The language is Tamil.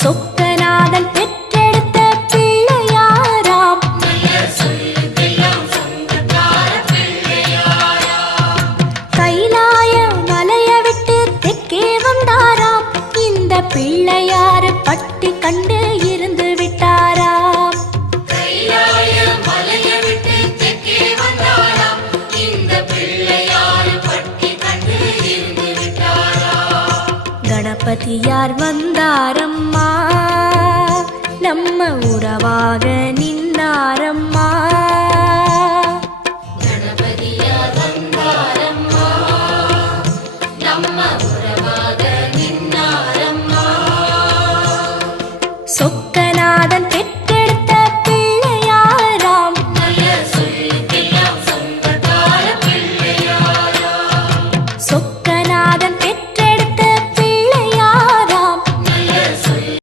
சொக்கநாதன் பெற்றெடுத்த பிள்ளையாராம். கைலாய மலைய விட்டு தெற்கே வந்தாராம். இந்த பிள்ளையாரு பட்டி கண்டு இருந்து விட்டாராம். கணபதியார் வந்தாரம்மா, நம்ம உறவாக நின்னாரம்மா. கணபதியார் வந்தாரம்மா, நம்ம உறவாக நின்னாரம்மா. சொக்கநாதன்